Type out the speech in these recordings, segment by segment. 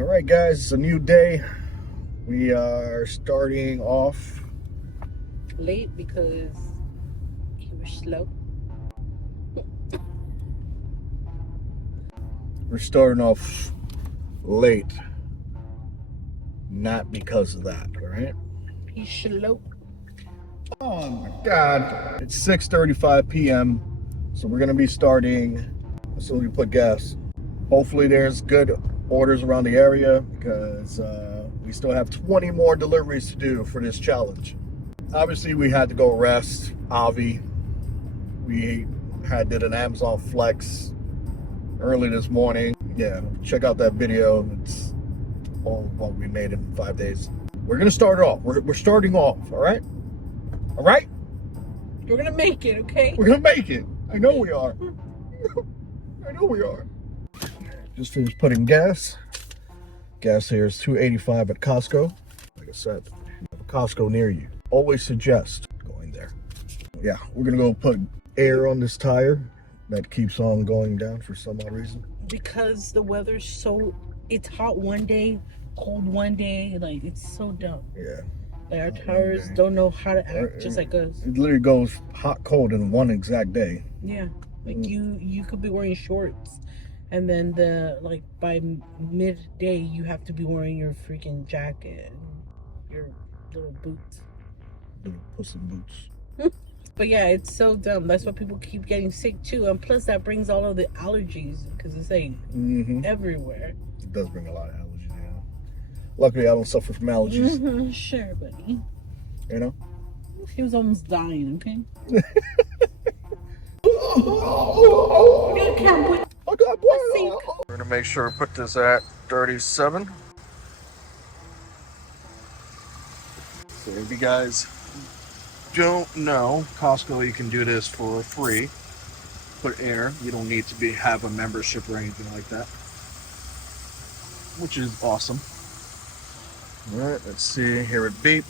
All right, guys, it's a new day. We are starting off late because he was slow. We're starting off late, not because of that, all right? He's slow. Oh my God! It's 6:35 p.m. So we're gonna be starting as soon as we put gas. Hopefully, there's good orders around the area because we still have 20 more deliveries to do for this challenge. Obviously, we had to go rest. Avi, we did an Amazon Flex early this morning. Yeah, check out that video. It's all what we made in 5 days. We're gonna start it off. We're starting off. All right. All right. We're gonna make it, okay? We're gonna make it. I know we are. I know we are. Just finished putting gas. Gas here is $2.85 at Costco. Like I said, if you have a Costco near you, always suggest going there. Yeah, we're gonna go put air on this tire that keeps on going down for some odd reason. Because the weather's so, it's hot one day, cold one day, like it's so dumb. Yeah. Like our tires don't know how to act, just like us. It literally goes hot, cold in one exact day. Yeah, like you could be wearing shorts, and then by midday you have to be wearing your freaking jacket, and your little boots. Little pussy boots. But yeah, it's so dumb. That's why people keep getting sick too, and plus that brings all of the allergies because it's like everywhere. It does bring a lot of allergies. Luckily, I don't suffer from allergies. Sure, buddy. You know? He was almost dying, okay? We're gonna make sure we put this at 37. So if you guys don't know, Costco, you can do this for free. Put air. You don't need to have a membership or anything like that, which is awesome. All right, let's see, hear it beep.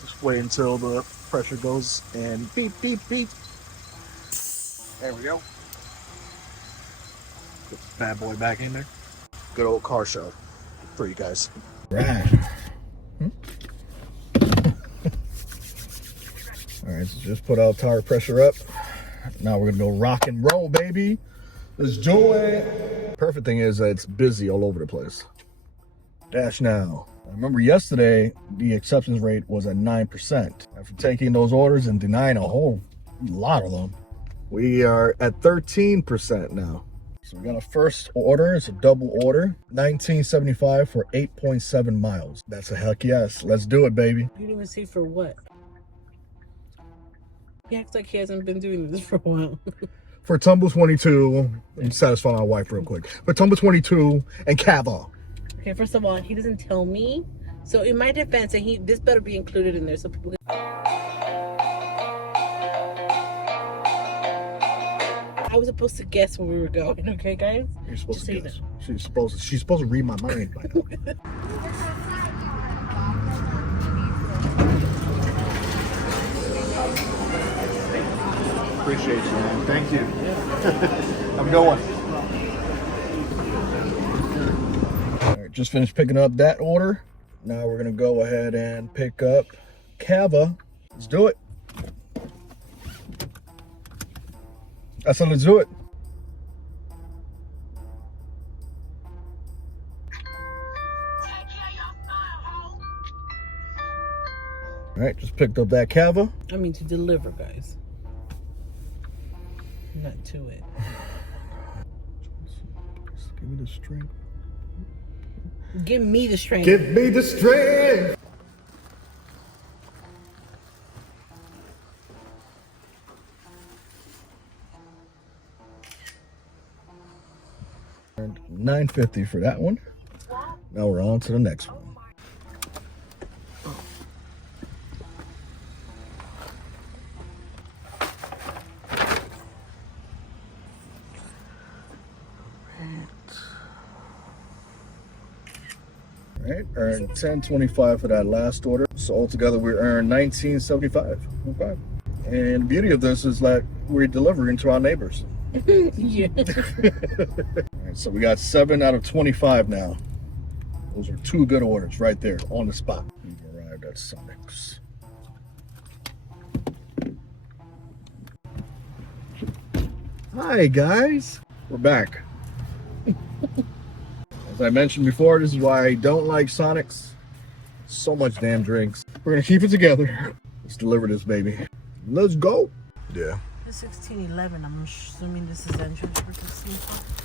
Just wait until the pressure goes and beep, beep, beep. There we go. Put this bad boy back in there. Good old car show for you guys. Right. All right, so just put our tire pressure up. Now we're gonna go rock and roll, baby. Let's do it. Perfect thing is that it's busy all over the place. Dash now. I remember yesterday, the acceptance rate was at 9%. After taking those orders and denying a whole lot of them, we are at 13% now. So we got a first order. It's a double order. $19.75 for 8.7 miles. That's a heck yes. Let's do it, baby. You didn't even see for what? He acts like he hasn't been doing this for a while. For Tumble 22, let me satisfy my wife real quick. For Tumble 22 and Cava. Okay, first of all, he doesn't tell me. So in my defense, and this better be included in there so people can... I was supposed to guess where we were going, okay, guys? You're supposed Just to so guess. you know. She's supposed to read my mind by now. Appreciate you, man. Thank you. I'm going. All right, just finished picking up that order. Now we're gonna go ahead and pick up Cava. Let's do it. I said, let's do it. All right, just picked up that Cava. I mean to deliver, guys. Not to it. Just give me the strength. Give me the strength. Give me the strength. And $9.50 for that one. Now we're on to the next one. All right, earned $10.25 for that last order. So altogether we earned $19.75. Okay. And the beauty of this is that we're delivering to our neighbors. Yeah. All right, So we got 7 out of 25 now. Those are 2 good orders right there on the spot. We've arrived at Sonic's. Hi guys, we're back. As I mentioned before, this is why I don't like Sonic's. So much damn drinks. We're gonna keep it together. Let's deliver this baby. Let's go. Yeah. The 1611. I'm assuming this is entrance for 1612.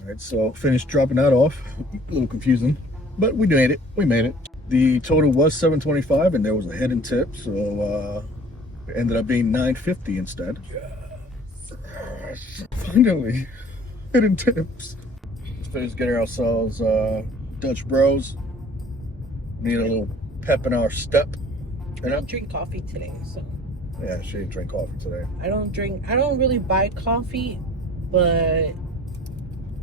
All right, so finished dropping that off. A little confusing, but we made it. We made it. The total was $7.25, and there was a hidden tip, so it ended up being $9.50 instead. Yes. Finally, hidden tips. Let's finish getting ourselves Dutch Bros. Need a little pep in our step. I don't drink coffee today, so. Yeah, she didn't drink coffee today. I don't really buy coffee, but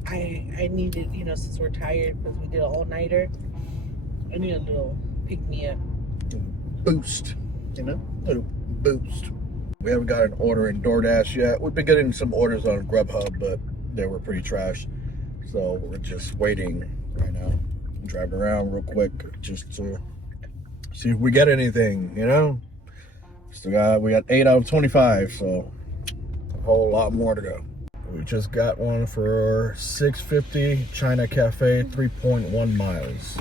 I need it, since we're tired because we did an all-nighter. I need a little pick-me-up. Boost, a little boost. We haven't got an order in DoorDash yet. We've been getting some orders on Grubhub, but they were pretty trash. So we're just waiting right now. I'm driving around real quick just to see if we get anything, we got 8 out of 25, so a whole lot more to go. We just got one for $6.50, China Cafe, 3.1 miles.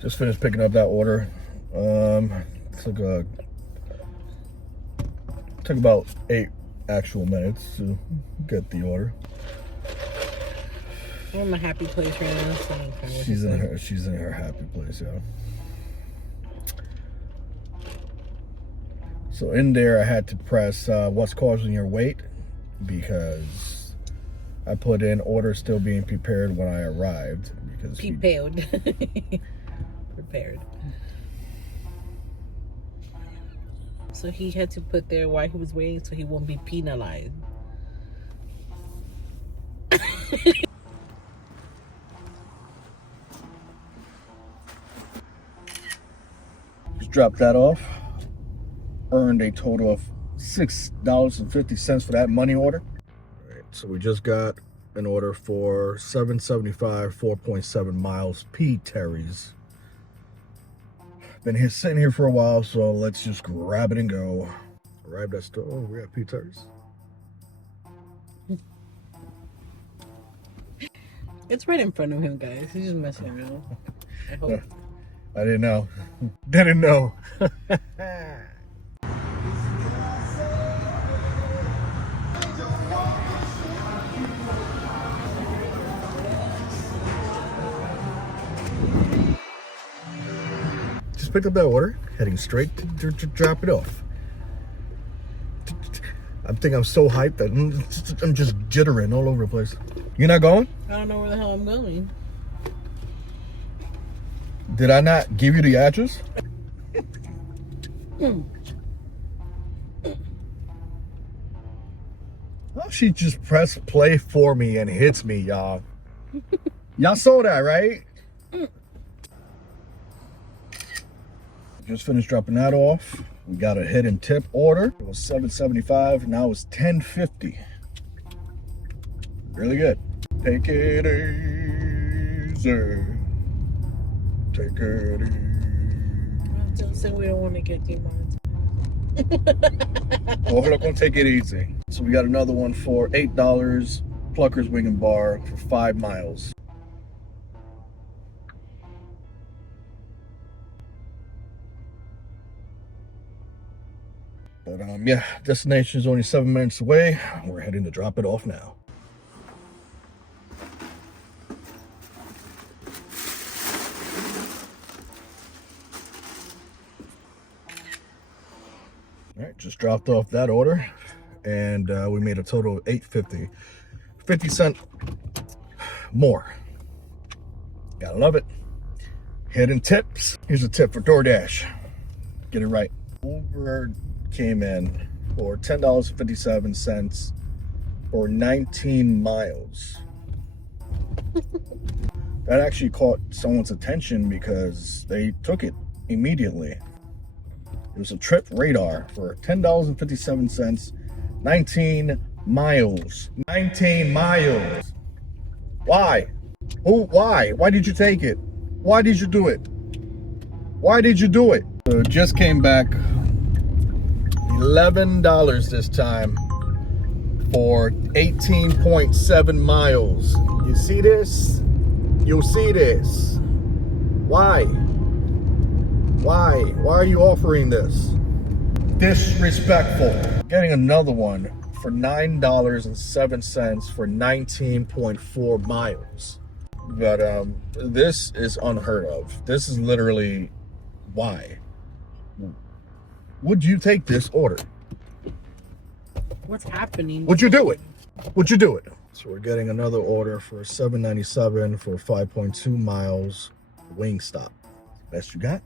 Just finished picking up that order. Took about 8 actual minutes to get the order. I'm in my happy place right now. So she's in her happy place, yeah. So in there, I had to press what's causing your wait, because I put in order still being prepared when I arrived. Because prepared. So he had to put there why he was waiting so he won't be penalized. Just dropped that off. Earned a total of $6.50 for that money order. All right, so we just got an order for $7.75, 4.7 miles, P. Terry's. Been sitting here for a while, so let's just grab it and go. Arrived at store. Oh, we got P. Terry's. It's right in front of him, guys. He's just messing around. I hope. I didn't know. Didn't know. Just picked up that order, heading straight to drop it off. I think I'm so hyped that I'm just jittering all over the place. You're not going? I don't know where the hell I'm going. Did I not give you the address? Oh, she just pressed play for me and hits me, y'all. Y'all saw that, right? Just finished dropping that off. We got a hidden tip order. It was $7.75. Now it's $10.50. Really good. Take it easy. Take it easy. Don't say we don't want to get demonetized. Oh, we're not gonna take it easy. So we got another one for $8. Plucker's Wing and Bar for 5 miles. But yeah, destination is only 7 minutes away. We're heading to drop it off now. All right, just dropped off that order, and we made a total of $8.50 50 cents more. Gotta love it. Hidden tips. Here's a tip for DoorDash. Get it right. Uber came in for $10.57 for 19 miles. That actually caught someone's attention because they took it immediately. It was a trip radar for $10.57, 19 miles. 19 miles. Why? Why? Why did you take it? Why did you do it? Why did you do it? So it just came back $11 this time for 18.7 miles. You see this? You'll see this. Why? Why? Why are you offering this? Disrespectful. Getting another one for $9.07 for 19.4 miles. But this is unheard of. This is literally why. Would you take this order? What's happening? Would you do it? Would you do it? So we're getting another order for $7.97 for 5.2 miles. Wingstop. Best you got?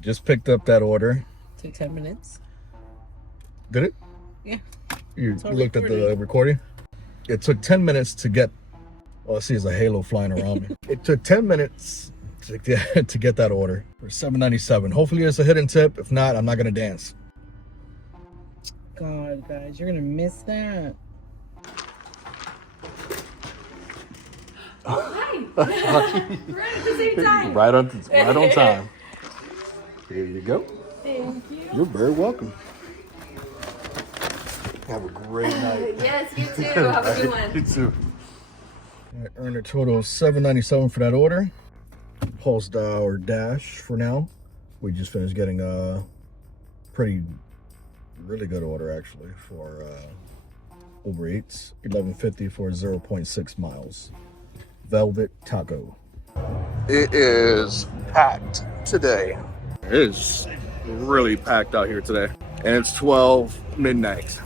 Just picked up that order. Took 10 minutes. Did it? Yeah. You looked at the recording? It took 10 minutes to get, all I see is a halo flying around me. It took 10 minutes to get that order for $7.97. Hopefully it's a hidden tip. If not, I'm not going to dance. God, guys, you're going to miss that. Hi! We're at the same time. Right on time. Here you go. Thank you. You're very welcome. Have a great night. Yes, you too. Have a good one. You too. I earned a total of $7.97 for that order. Pulse DoorDash for now. We just finished getting a really good order actually for Uber Eats. $11.50 for 0.6 miles. Velvet taco. It is packed today. It is really packed out here today. And it's 12 midnight.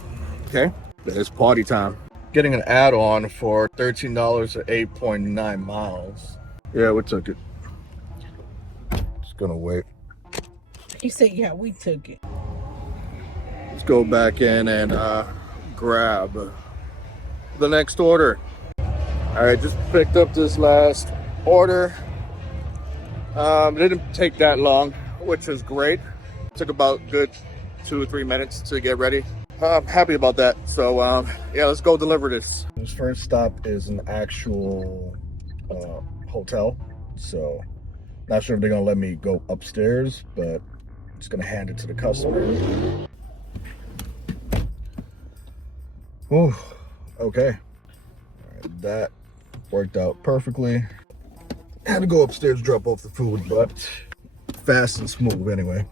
Okay? It's party time. Getting an add-on for $13 for 8.9 miles. Yeah, we took it. Just gonna wait. You said, yeah, we took it. Let's go back in and grab the next order. All right, just picked up this last order. It didn't take that long, which is great. Took about good 2 or 3 minutes to get ready. I'm happy about that. So yeah, let's go deliver this. This first stop is an actual hotel. So not sure if they're gonna let me go upstairs, but I'm just gonna hand it to the customer. Ooh, okay. All right, that worked out perfectly. Had to go upstairs, drop off the food, but fast and smooth anyway.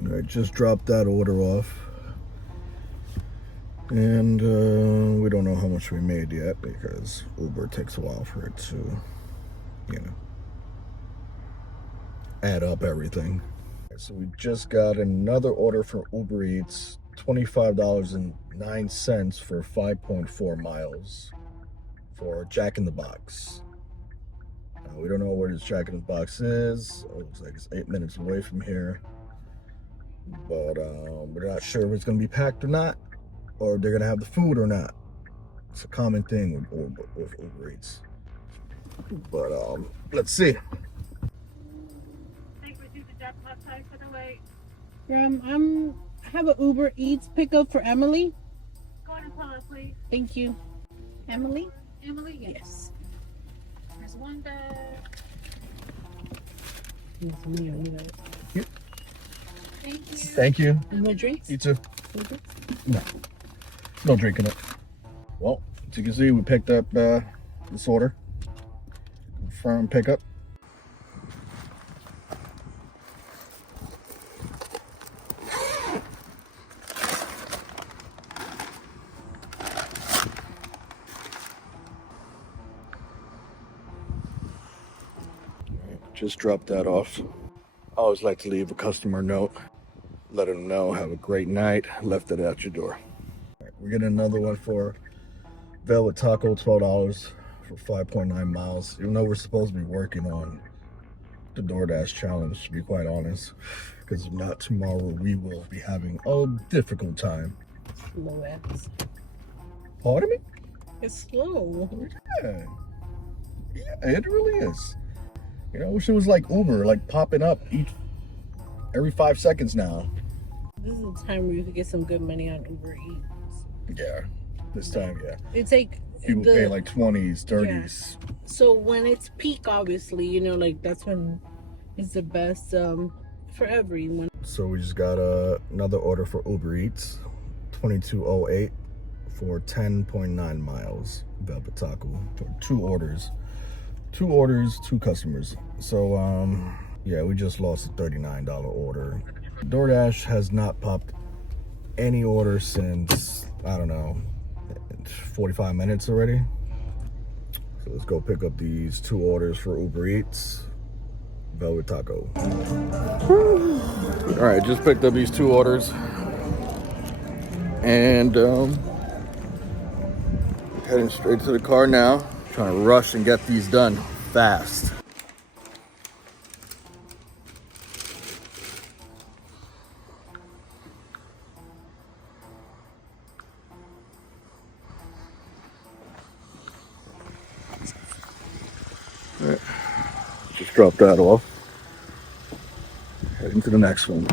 All right, just dropped that order off. And we don't know how much we made yet because Uber takes a while for it to, you know, add up everything. So we just got another order for Uber Eats, $25.09 for 5.4 miles for Jack in the Box. We don't know where this Jack in the Box is. It looks like it's 8 minutes away from here. But we're not sure if it's going to be packed or not, or if they're going to have the food or not. It's a common thing with Uber Eats. But let's see. I have an Uber Eats pickup for Emily. Go ahead and tell her, please. Thank you. Emily? Emily, yes. Yes. There's one bag. Yes, me. Thank you. Thank you. No drinks? You too. No drinks? No drinking it. Well, as you can see, we picked up this order. Confirm pickup. Just dropped that off. I always like to leave a customer note, let them know, have a great night, left it at your door. All right, we're getting another one for Velvet Taco, $12 for 5.9 miles. Even though we're supposed to be working on the DoorDash challenge, to be quite honest, because if not, tomorrow we will be having a difficult time. Slow ass. Pardon me? It's slow. Yeah, it really is. You know, I wish it was like Uber, like popping up every 5 seconds now. This is a time where you could get some good money on Uber Eats. Yeah, this time, yeah. It's like People pay like 20s, 30s. Yeah. So when it's peak, obviously, you know, like that's when it's the best for everyone. So we just got another order for Uber Eats, 2208 for 10.9 miles, Velvet Taco, for 2 orders. 2 orders, 2 customers. So, yeah, we just lost a $39 order. DoorDash has not popped any order since, I don't know, 45 minutes already. So let's go pick up these 2 orders for Uber Eats, Velvet Taco. All right, just picked up these 2 orders. And heading straight to the car now. Trying to rush and get these done fast. All right. Just drop that off. Heading to the next one.